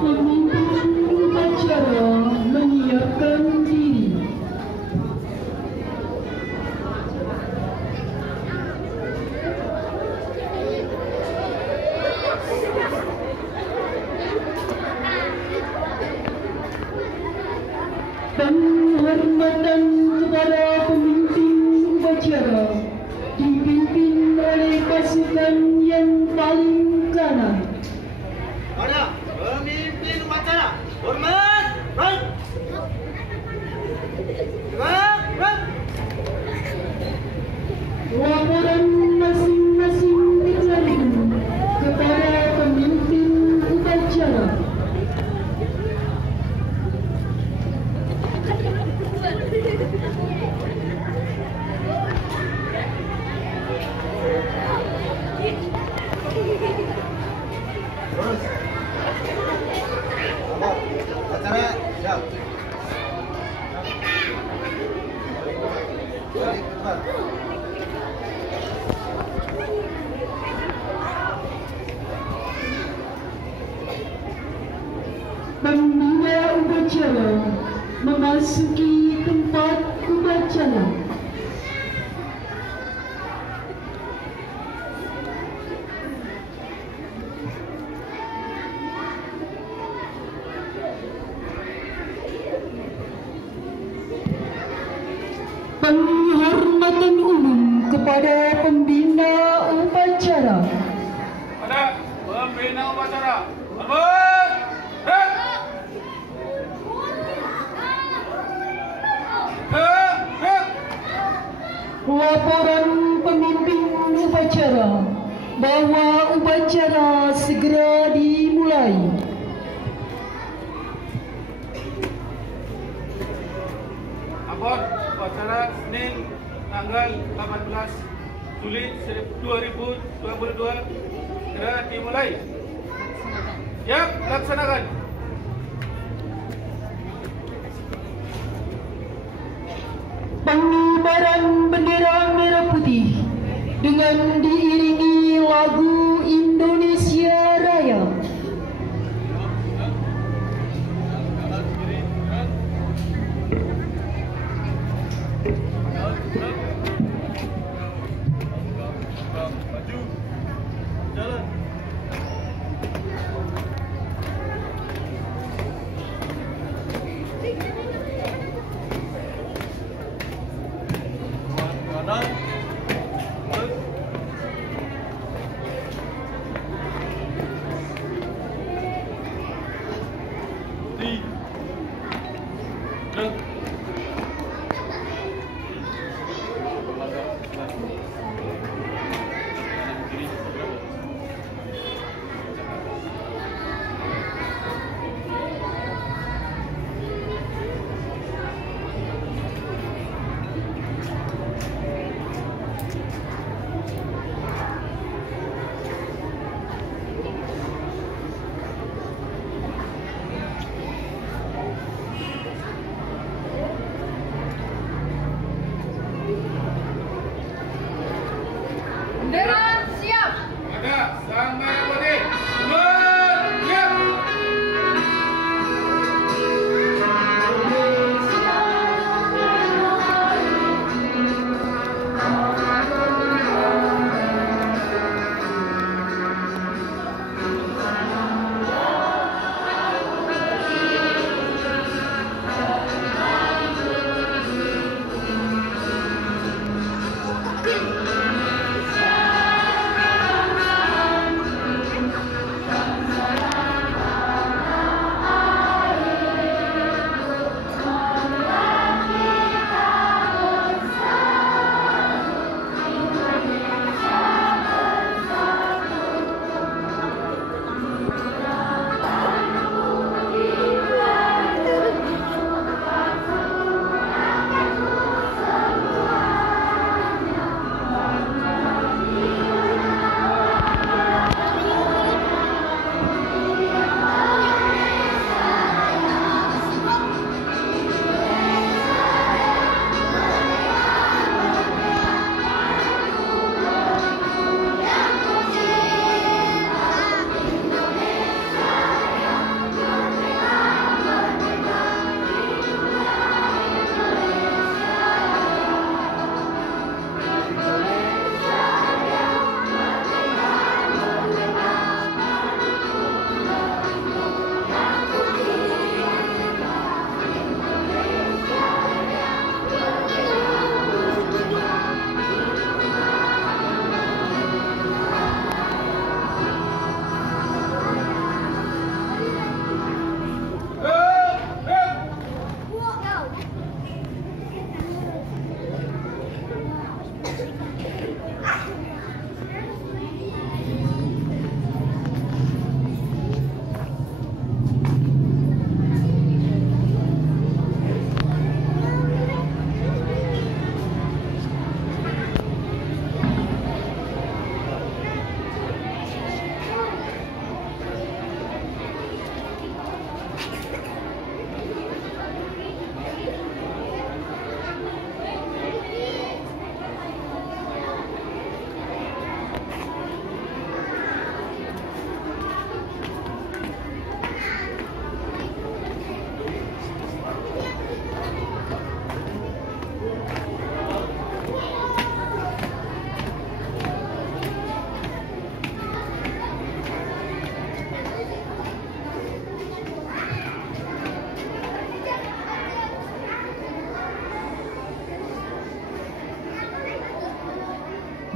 Pemimpin upacara menyiapkan diri. Penghormatan kepada pemimpin upacara dipimpin oleh pasukan yang paling kanan. Pada pemimpin upacara, hormat, baik. Gerak. Laporan masing-masing dikirim kepada pemimpin upacara. Terus. Acara siap. Balik, cepat. Pembina upacara memasuki tempat upacara. Penghormatan umum kepada pembina upacara. Pada pembina upacara, hormat, gerak. Gerak. Laporan pemimpin upacara bahwa upacara segera dimulai. Ampun, upacara Senin tanggal 18 Juli 2022 segera dimulai. Siap, laksanakan. Pengibaran bendera merah putih dengan diiringi lagu Indonesia Raya. Maju, jalan. Kanan, terus.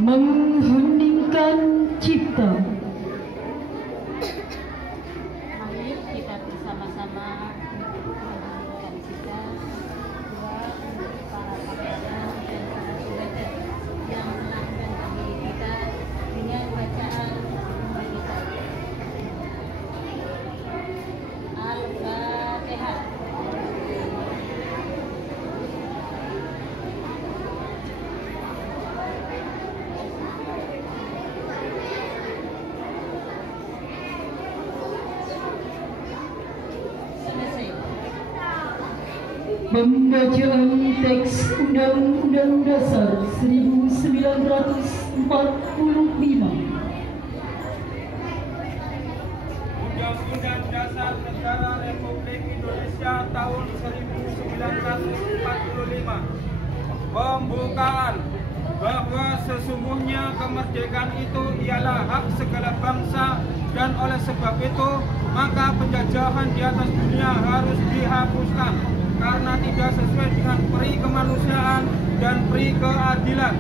Mengheningkan cipta. Mari kita bersama-sama mengheningkan cipta dua untuk para pekerja dan para suradat yang menangkan diri kita dengan bacaan kita. Al-Fatihah. Pembacaan teks Undang-Undang Dasar 1945. Undang-Undang Dasar Negara Republik Indonesia tahun 1945. Pembukaan bahwa sesungguhnya kemerdekaan itu ialah hak segala bangsa dan oleh sebab itu maka penjajahan di atas dunia harus dihapuskan karena tidak sesuai dengan peri kemanusiaan dan peri keadilan,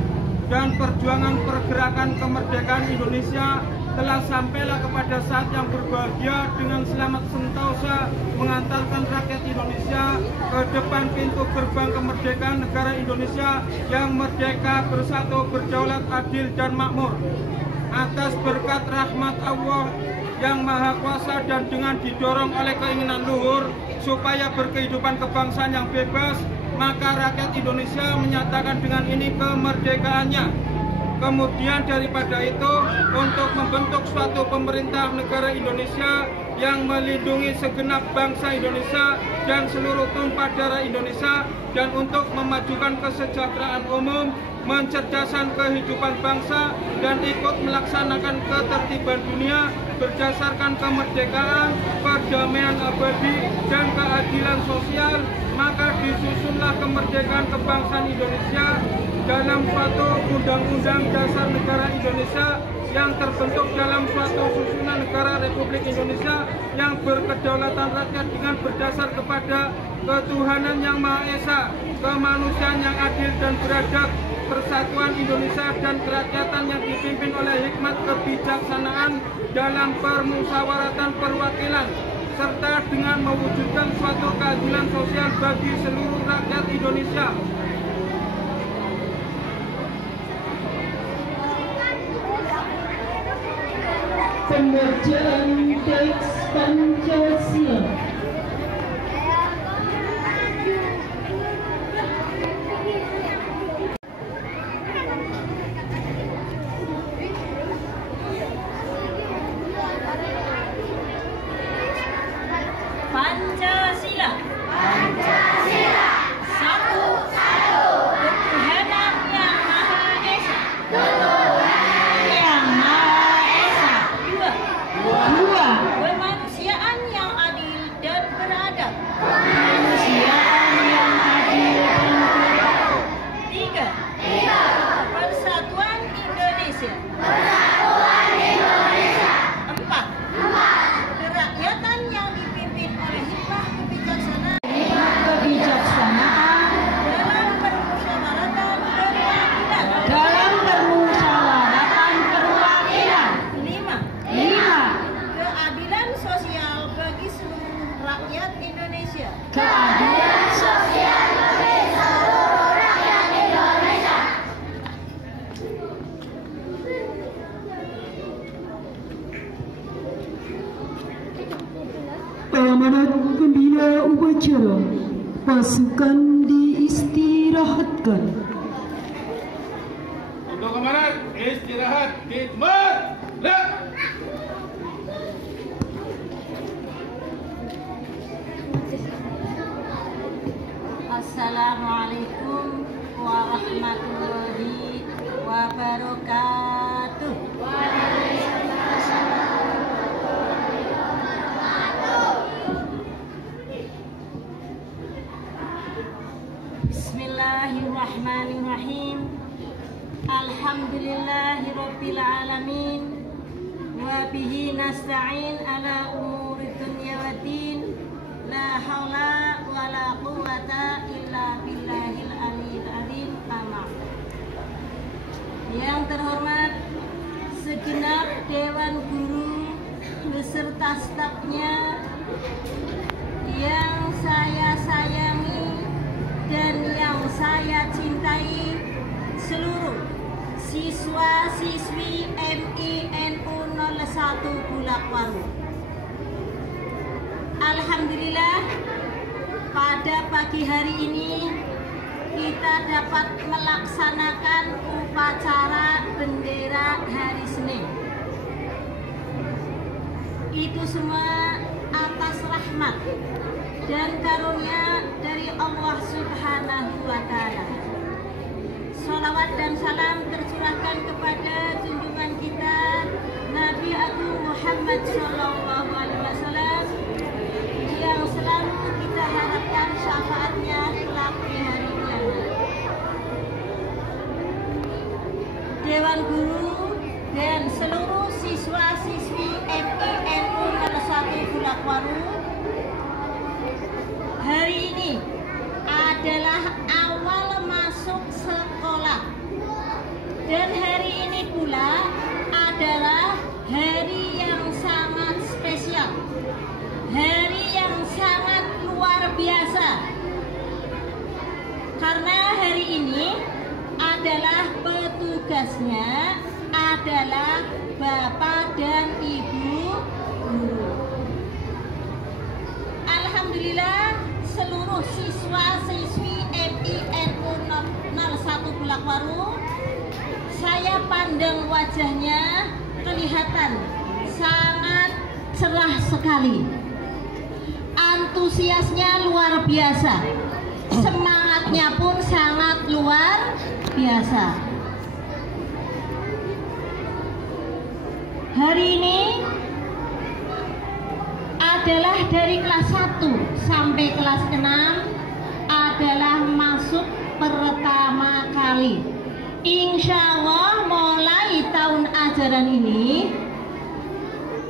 dan perjuangan pergerakan kemerdekaan Indonesia telah sampailah kepada saat yang berbahagia dengan selamat sentosa mengantarkan rakyat Indonesia ke depan pintu gerbang kemerdekaan negara Indonesia yang merdeka, bersatu, berdaulat, adil, dan makmur. Atas berkat rahmat Allah yang Maha Kuasa dan dengan didorong oleh keinginan luhur supaya berkehidupan kebangsaan yang bebas, maka rakyat Indonesia menyatakan dengan ini kemerdekaannya. Kemudian daripada itu, untuk membentuk suatu pemerintah negara Indonesia yang melindungi segenap bangsa Indonesia dan seluruh tumpah darah Indonesia, dan untuk memajukan kesejahteraan umum, mencerdaskan kehidupan bangsa, dan ikut melaksanakan ketertiban dunia berdasarkan kemerdekaan, perdamaian abadi, dan keadilan sosial, maka disusunlah kemerdekaan kebangsaan Indonesia dalam suatu Undang-Undang Dasar Negara Indonesia yang terbentuk dalam suatu susunan negara Republik Indonesia yang berkedaulatan rakyat dengan berdasar kepada ketuhanan yang Maha Esa, kemanusiaan yang adil dan beradab, persatuan Indonesia dan kerakyatan yang dipimpin oleh hikmat kebijaksanaan dalam permusyawaratan perwakilan, serta dengan mewujudkan suatu keadilan sosial bagi seluruh rakyat Indonesia. Pembacaan teks Pancasila. Pancasila. Pancasila. Satu. Ketuhanan yang Maha Esa. Yang Maha Esa. Dua. Kemanusiaan yang adil dan beradab. Kemanusiaan yang adil dan beradab. Tiga. Persatuan Indonesia. Empat. Kerakyatan yang dipimpin oleh hikmah kebijaksanaan dalam permusyawaratan perwakilan. Lima. Keadilan sosial bagi seluruh rakyat Indonesia. Amanat pembina upacara. Pasukan diistirahatkan. Untuk amanat istirahat khidmat. Assalamualaikum warahmatullahi wabarakatuh. Bismillahirrahmanirrahim. Alhamdulillahirabbil alamin. Wa bihi nasta'in ala umuri dunya waddin. La haula wa la quwwata illa billahil aliyyil azim. Amin. Yang terhormat segenap Dewan Guru beserta stafnya yang saya sayangi dan yang saya cintai, seluruh siswa-siswi MINU 01 Bulakwaru. Alhamdulillah, pada pagi hari ini kita dapat melaksanakan upacara bendera hari Senin. Itu semua atas rahmat dan karunia dari Allah Subhanahu wa Ta'ala. Sholawat dan salam tercurahkan kepada junjungan kita Nabi Agung Muhammad Sallallahu Alaihi Wasallam yang selalu kita harapkan syafaatnya kelak di hari kiamat. Dewan Guru dan seluruh siswa-siswi MINU 01 Bulakwaru, hari ini adalah awal masuk sekolah dan hari ini pula adalah hari yang sangat spesial, hari yang sangat luar biasa, karena hari ini adalah petugasnya adalah Bapak dan Ibu Guru. Alhamdulillah, seluruh siswa-siswi MINU 01 Bulakwaru, saya pandang wajahnya kelihatan sangat cerah sekali. Antusiasnya luar biasa, semangatnya pun sangat luar biasa. Hari ini adalah dari kelas 1 sampai kelas 6 adalah masuk pertama kali. Insya Allah mulai tahun ajaran ini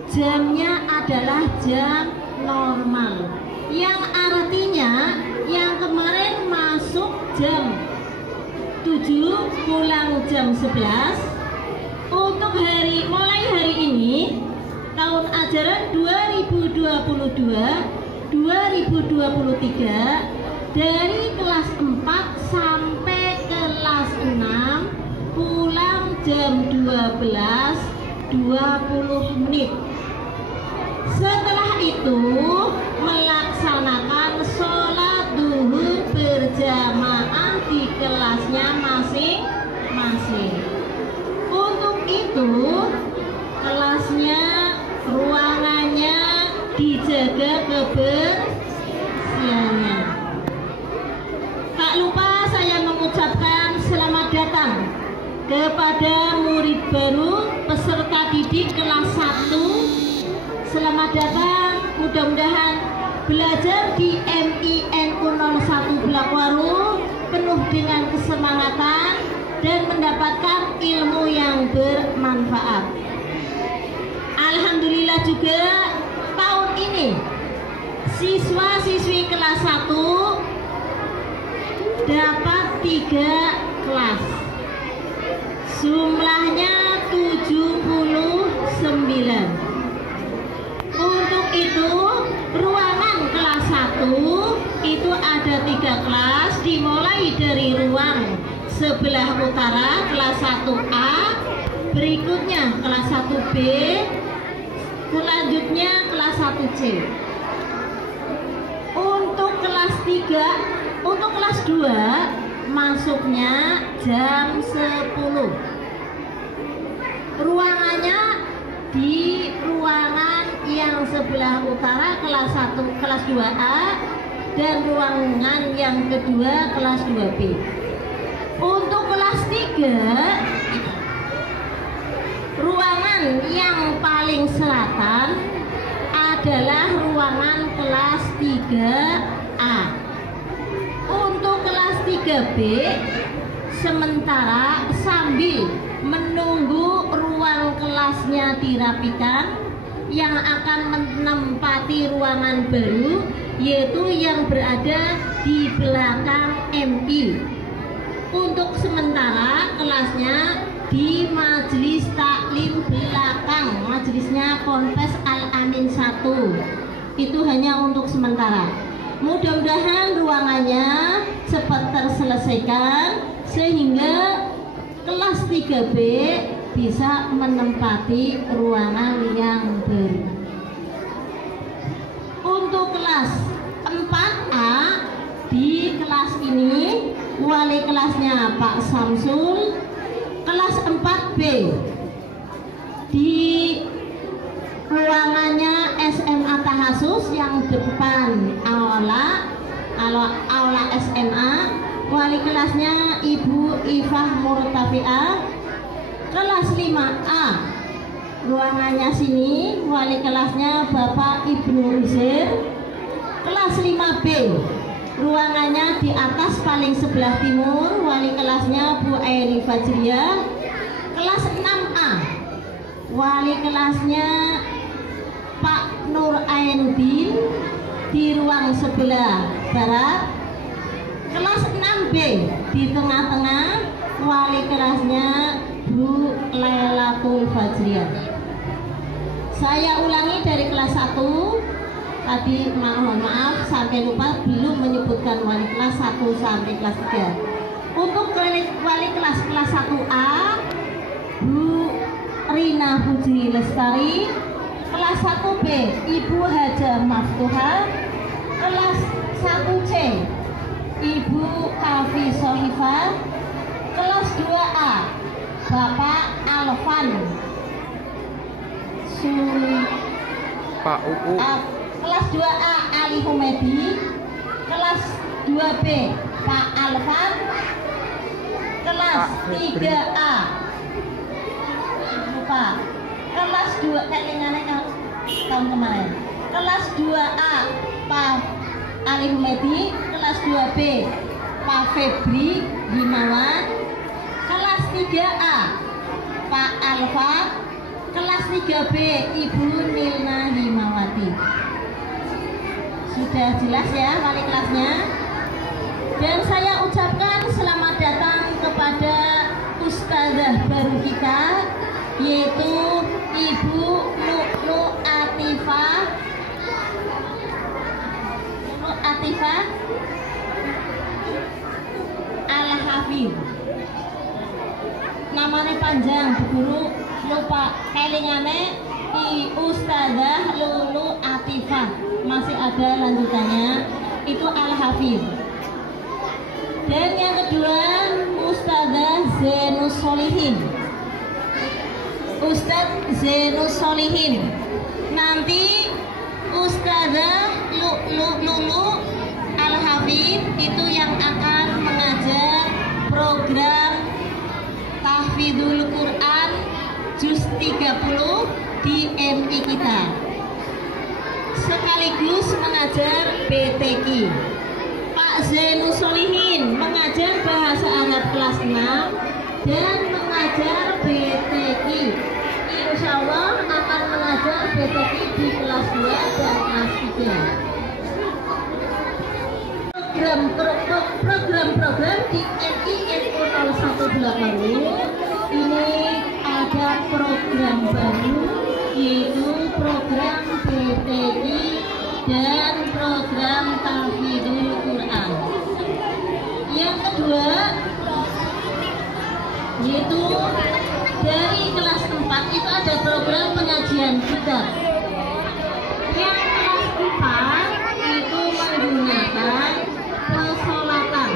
jamnya adalah jam normal, yang artinya yang kemarin masuk jam 7 pulang jam 11. Untuk mulai hari ini tahun ajaran 2022-2023 dari kelas 4 sampai kelas 6 pulang jam 12.20 menit. Setelah itu melaksanakan sholat duhur berjamaah di kelasnya masing-masing. Untuk itu kelasnya, ruangannya dijaga kebersihannya. Tak lupa saya mengucapkan selamat datang kepada murid baru peserta didik kelas 1. Selamat datang, mudah-mudahan belajar di MINU 01 Bulakwaru penuh dengan kesemangatan dan mendapatkan ilmu yang bermanfaat. Alhamdulillah juga tahun ini siswa-siswi kelas 1 dapat 3 kelas. Jumlahnya 79. Untuk itu ruangan kelas 1 itu ada 3 kelas, dimulai dari ruang sebelah utara kelas 1A, berikutnya kelas 1B, selanjutnya kelas 1C. Untuk kelas 3, untuk kelas 2 masuknya jam 10. Ruangannya di ruangan yang sebelah utara kelas 1 kelas 2A dan ruangan yang kedua kelas 2B. Untuk kelas 3, ruangan yang paling selatan adalah ruangan kelas 3A. Untuk kelas 3B, sementara sambil menunggu ruang kelasnya dirapikan, yang akan menempati ruangan baru yaitu yang berada di belakang MI. Untuk sementara kelasnya di majelis taklim belakang, majelisnya Ponpes Al-Amin 1. Itu hanya untuk sementara. Mudah-mudahan ruangannya cepat terselesaikan sehingga kelas 3B bisa menempati ruangan yang baru. Untuk kelas 4A, di kelas ini wali kelasnya Pak Samsul. Kelas 4B di ruangannya SMA Tahasus yang depan aula SMA, wali kelasnya Ibu Ifah Murtafi'ah. Kelas 5A ruangannya sini, wali kelasnya Bapak Ibnu Husir. Kelas 5B ruangannya di atas paling sebelah timur, wali kelasnya Bu Airi Fajriyah. Kelas 6A wali kelasnya Pak Nur Ainuddin di ruang sebelah barat. Kelas 6B di tengah-tengah, wali kelasnya Bu Lailatul Fajriyah. Saya ulangi dari kelas 1. Tadi mohon maaf sampai lupa belum menyebutkan wali kelas 1 sampai kelas 3. Untuk wali kelas 1A Bu Rina Fujri Lestari. Kelas 1B Ibu Haja Maftuha. Kelas 1C Ibu Kavi Sohifah. Kelas 2A Bapak Alvan Pak UU. Kelas 2A Ali Humedi. Kelas 2B Pak Alvan. Kelas 3A lupa. Kelas 2 tahun kemarin. Kelas 2A Pak Ali Humedi. Kelas 2B Pak Febri Himawan. Kelas 3A Pak Alvan. Kelas 3B Ibu Nilna Himawati. Sudah jelas ya wali kelasnya. Dan saya ucapkan selamat datang kepada Ustazah baru kita, yaitu Ibu Lulu Atifah Al-Hafid. Namanya panjang, Bu Guru lupa kelingane. Ustazah Lulu Atifah, masih ada lanjutannya, itu Al-Hafid. Dan yang kedua Ustazah Zenus Solihin, Ustaz Zenus Solihin. Nanti Ustazah Lulu Al-Hafid itu yang akan mengajar program Tahfidzul Quran Juz 30 di MI kita, sekaligus mengajar BTQ. Pak Zainus Solihin mengajar bahasa Arab kelas 6 dan mengajar BTQ. Insya Allah akan mengajar BTQ di kelas 2 dan kelas 3. Program-program di MI NU 0180 ini ada program baru, yaitu program BTQ dan program Tahfidzul Quran. Yang kedua yaitu dari kelas 4 itu ada program pengajian kitab. Yang kelas 4 itu menggunakan persolatan.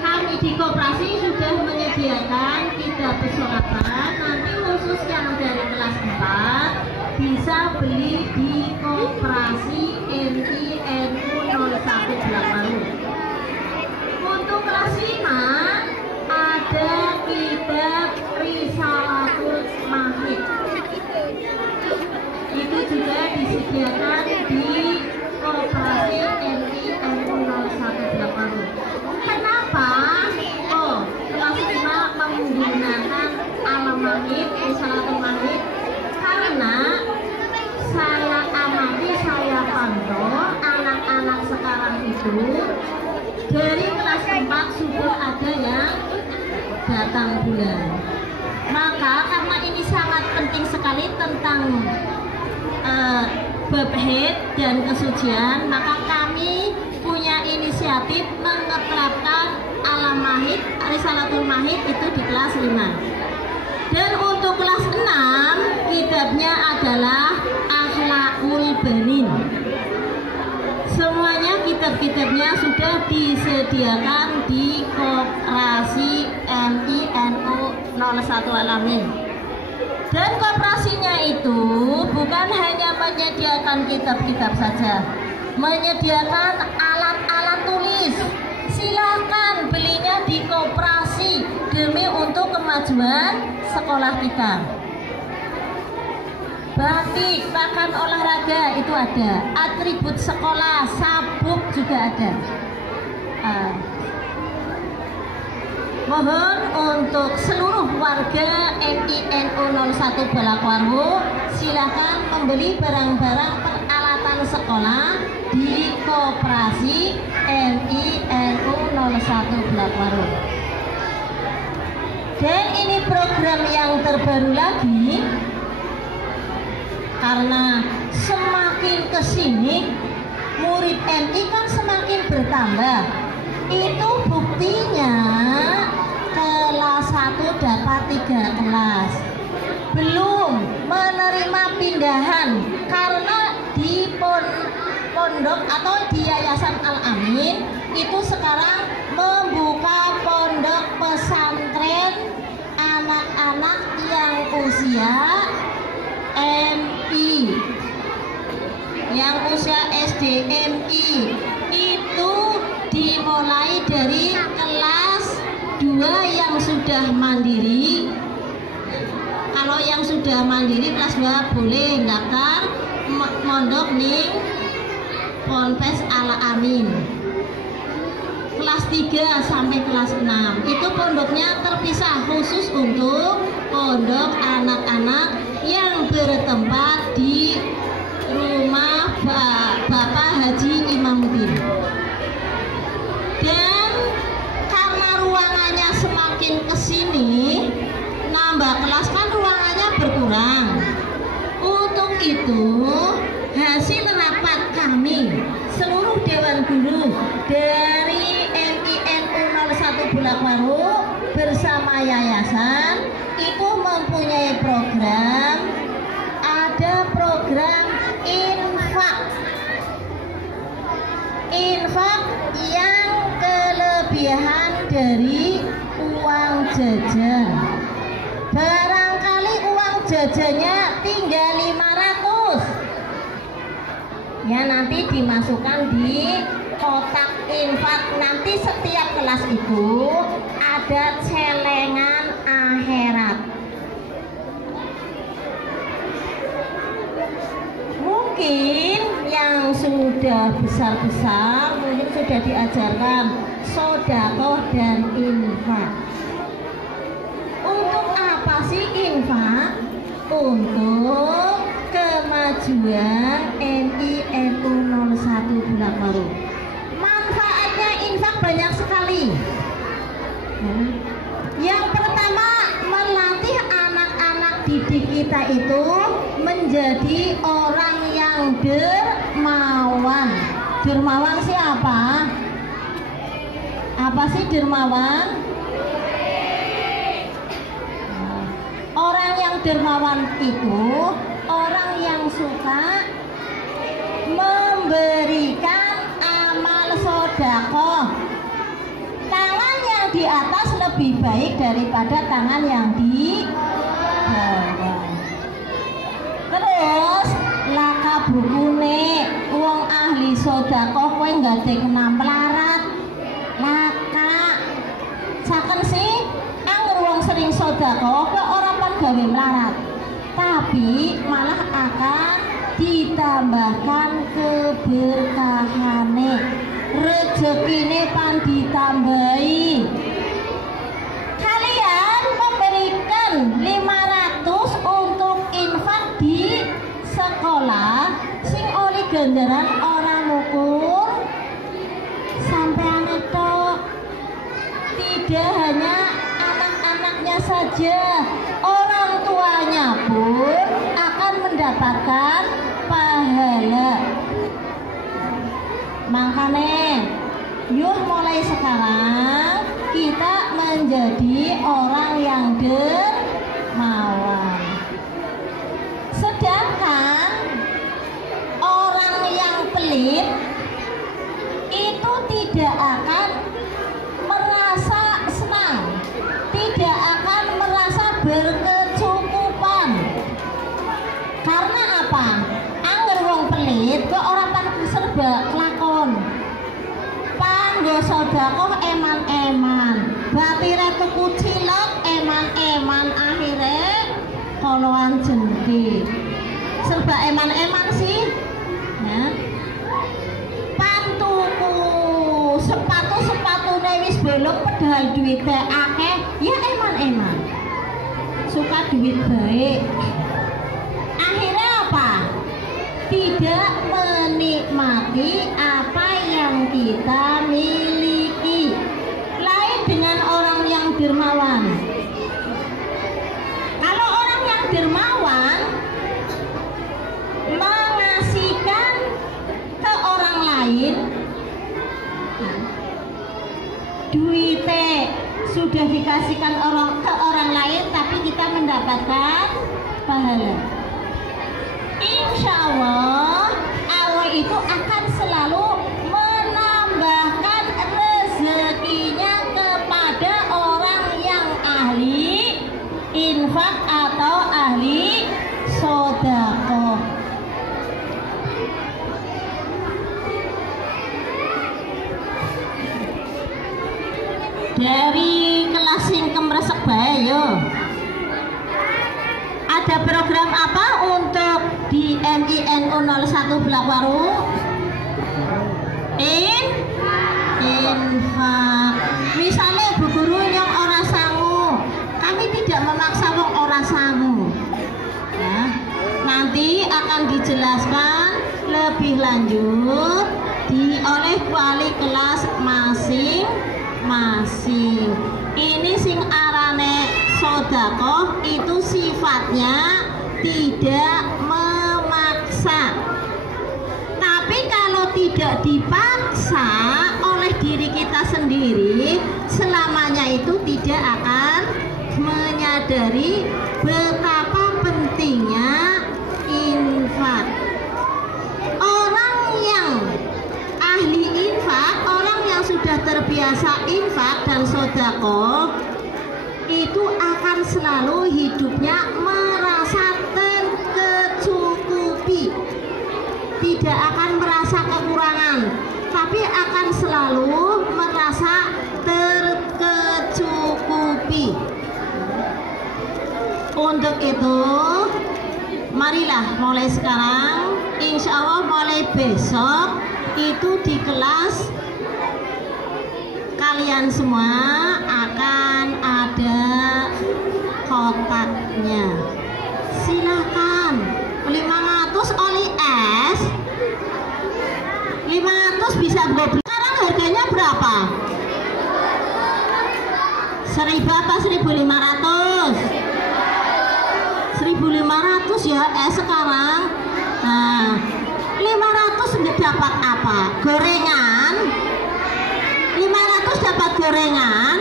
Kami di koperasi sudah menyediakan kitab persolatan. Nanti khusus yang dari kelas 4 bisa beli di koperasi MI NU 0180. Untuk kelas 5 ada kitab Risalatul Mahid. Itu juga disediakan di koperasi MI NU 0180. Kenapa? Oh, kelas 5 menggunakan Al-Mahid, Risalatul Mahid, karena saya amati, saya pantau anak-anak sekarang itu dari kelas 4 sudah ada yang datang bulan. Maka karena ini sangat penting sekali tentang bab haid dan kesucian, maka kami punya inisiatif menerapkan alam mahid, risalatul mahid itu di kelas 5. Dan untuk kelas 6 kitabnya adalah Akhlakul Banin. Semuanya kitab-kitabnya sudah disediakan di Koperasi MINU 01 Al-Amin. Dan koperasinya itu bukan hanya menyediakan kitab-kitab saja, menyediakan alat-alat tulis. Silakan belinya di koperasi demi untuk kemajuan sekolah kita. Batik, pakan olahraga itu ada, atribut sekolah, sabuk juga ada. Mohon untuk seluruh warga MINU 01 Balakwaru silakan membeli barang-barang peralatan sekolah di koperasi MINU 01 Balakwaru. Dan ini program yang terbaru lagi, karena semakin kesini murid MI kan semakin bertambah. Itu buktinya kelas 1 dapat 3 kelas. Belum menerima pindahan, karena di pondok atau di Yayasan Al-Amin itu sekarang membuka pondok pesantren anak-anak yang usia MI, yang usia SDMI itu dimulai dari kelas 2 yang sudah mandiri. Kalau yang sudah mandiri kelas 2 boleh daftar mondok ning Ponpes Al-Amin. Kelas 3 sampai kelas 6 itu pondoknya terpisah khusus untuk pondok anak-anak yang bertempat di rumah Bapak Haji Imamuddin. Dan karena ruangannya semakin kesini, nambah kelas kan ruangannya berkurang. Untuk itu hasil rapat kami seluruh Dewan Guru dari MINU 01 Balakwaru bersama yayasan itu mempunyai program, ada program infak yang kelebihan dari uang jajan. Barangkali uang jajannya tinggal 500, ya nanti dimasukkan di kotak infak. Nanti setiap kelas itu ada celengan akhirat. Mungkin yang sudah besar-besar mungkin sudah diajarkan sedekah dan infak. Untuk apa sih infak? Untuk kemajuan MINU 01 Balakwaru. Manfaatnya infak banyak sekali. Yang pertama, melatih anak-anak didik kita itu menjadi orang yang dermawan. Dermawan siapa? Apa sih dermawan? Orang yang dermawan itu orang yang suka memberikan amal sedekah. Tangan yang di atas lebih baik daripada tangan yang di bawah. Terus laka brukune wong ahli sedekah kowe nggadekna melarat. Laka saken sih angger wong sering sedekah kok ora pan gawe melarat, tapi malah akan ditambahkan keberkahane, rezekine pan ditambahi. Kalian memberikan 500 untuk infak di sekolah, sing oli ganjaran orang ukur sampean itu tidak hanya anak-anaknya hanya saja, orang tuanya pun akan mendapatkan pahala. Makanya yuk mulai sekarang kita menjadi orang yang dermawan. Sedangkan orang yang pelit itu tidak akan merasa senang, tidak akan merasa berkecukupan. Karena apa? Angger wong pelit kok orang tak serba kelakon. Panggo sedekah eman-eman, batire tuku cilok eman-eman, akhire koloan jengki. Serba eman-eman sih. Ya. Pantuku sepatu-sepatune wis belum padahal duite akeh, ya eman-eman. Suka duit baik. Akhirnya apa? Tidak menikmati apa yang kita miliki. Lain dengan orang yang dermawan. Kalau orang yang dermawan mengasihkan ke orang lain, duitnya sudah dikasihkan ke orang lain, tapi kita mendapatkan pahala. Insya Allah Allah itu akan selalu menambahkan rezekinya kepada orang yang ahli infak atau ahli sedekah. Dari kelas singkem resek bae yo. Ada program apa untuk di MINU 01 Blakwaru? Infak. Misalnya Bu Guru yang ora sangu, kami tidak memaksa wong ora sangu. Ya, nanti akan dijelaskan lebih lanjut oleh wali kelas masing-masing. Ini sing arane sedekah itu sifatnya tidak memaksa. Tapi kalau tidak dipaksa oleh diri kita sendiri, selamanya itu tidak akan menyadari betapa pentingnya infak. Orang yang ahli infak, orang yang sudah terbiasa infak dan sedekah, itu akan selalu hidupnya merasa tercukupi, tidak akan merasa kekurangan, tapi akan selalu merasa tercukupi. Untuk itu marilah mulai sekarang, insya Allah mulai besok itu di kelas kalian semua akan ada kotaknya. Silakan 500 oli es, 500 bisa beli. Sekarang harganya berapa? 1000 apa 1500? 1500 ya sekarang. Nah, 500 dapat apa? Gorengan. 500 dapat gorengan.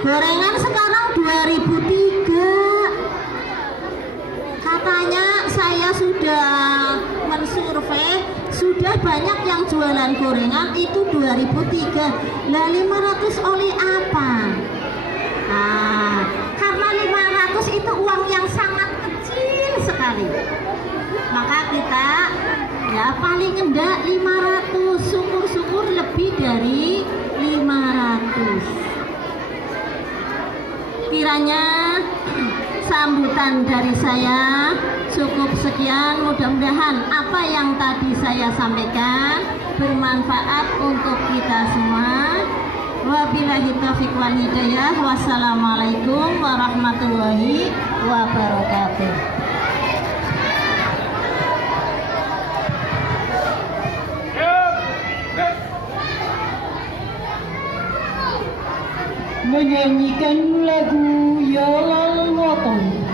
Gorengan sekarang 2003. Katanya saya sudah mensurvei, sudah banyak yang jualan gorengan itu 2003. Lah 500 oli apa? Nah, karena 500 itu uang yang sangat kecil sekali, maka kita ya paling enggak 500, syukur-syukur lebih dari 500. Kiranya sambutan dari saya cukup sekian. Mudah-mudahan apa yang tadi saya sampaikan bermanfaat untuk kita semua. Wabillahi taufiq wal hidayah. Wassalamualaikum warahmatullahi wabarakatuh. Menyanyi menyanyikan lagu Ya Lal Watan.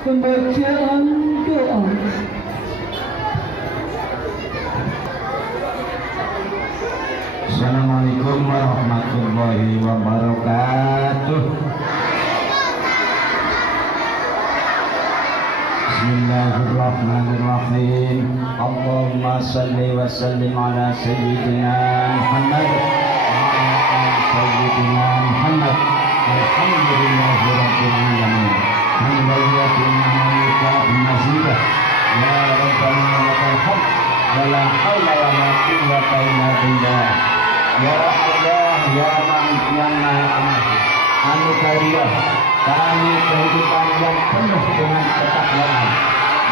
Pembacaan doa. Assalamualaikum warahmatullahi wabarakatuh. Bismillahirrahmanirrahim. Allahumma salli wa sallim ala sayyidina Muhammad wa ala sayyidina Muhammad. Alhamdulillahi rabbil alamin. Ya Rabbana lakal hamd wa la haula wa la quwwata illa billah. Ya Allah, ya Man yang Maha Pengasih, anugeriah kami kehidupan yang penuh dengan ketakwaan.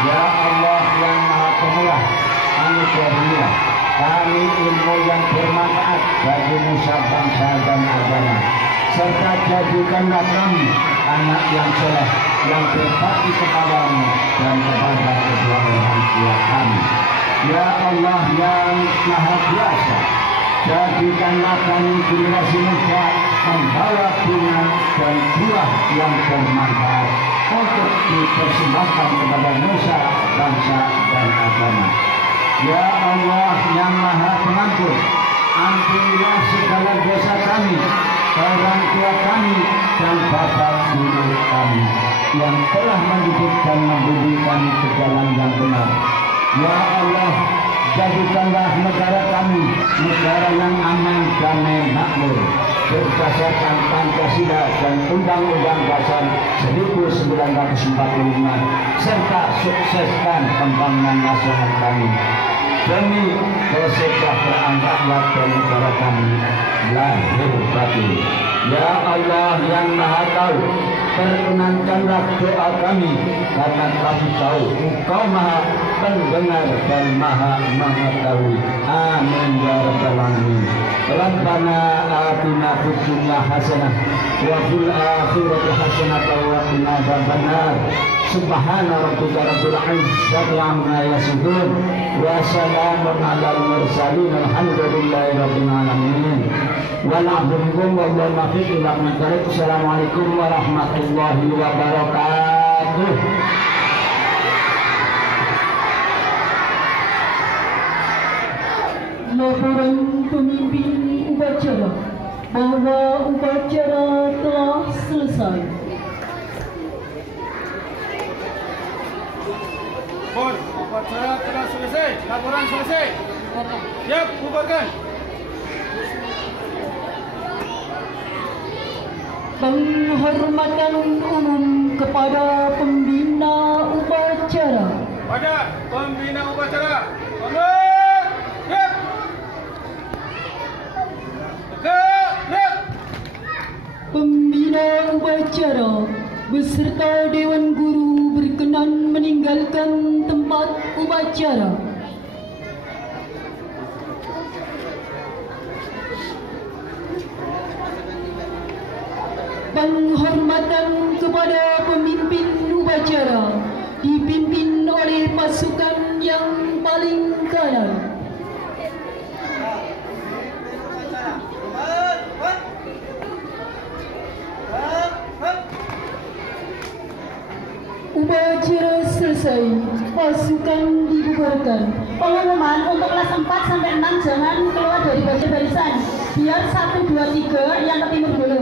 Ya Allah yang Maha Pemurah, anugeriah kami ilmu yang bermanfaat bagi nusa bangsa dan agama, serta jadikanlah kami anak yang soleh yang berbakti kepadamu dan kepada kedua orang tua kami. Ya Allah yang Maha Biasa, jadikanlah kami generasi muda membawa bunga dan buah yang bermanfaat untuk dipersembahkan kepada nusa bangsa dan agama. Ya Allah yang Maha Pengampun, ampunilah segala dosa kami, orang tua kami, dan bapak guru kami yang telah mendidik dan membimbing kami ke jalan yang benar. Ya Allah, jadikanlah negara kami negara yang aman, damai, makmur, berdasarkan Pancasila dan Undang-Undang Dasar 1945, serta sukseskan pembangunan nasional kami demi kesejahteraan rakyat dan negara kami lahir batin. Ya Allah yang Maha Tahu, perkenankanlah doa kami karena kami tahu Engkau Maha Pendengar dan Maha Mengetahui. Amin ya rabbal alamin. Rabbana atina fid dunya hasanah wa fil akhirati hasanah wa qina adzabannar. Subhana rabbika rabbil izzati amma yasifun wa salamun alal mursalin alhamdulillahi rabbil alamin. Assalamualaikum warahmatullahi wabarakatuh. laporan pemimpin upacara bahwa upacara telah selesai. Bon, upacara telah selesai. Laporan selesai. Siap, bubarkan. Penghormatan umum kepada pembina upacara. Pada pembina upacara. Bangun. Siap. Tegak. Siap. Pembina upacara beserta Dewan Guru berkenan meninggalkan tempat upacara. Penghormatan kepada pemimpin upacara dipimpin oleh pasukan yang paling kanan. Upacara selesai, pasukan dibubarkan. Pengumuman untuk kelas 4 sampai 6 jangan keluar dari barisan. Biar 1, 2, 3 yang ke timur dulu.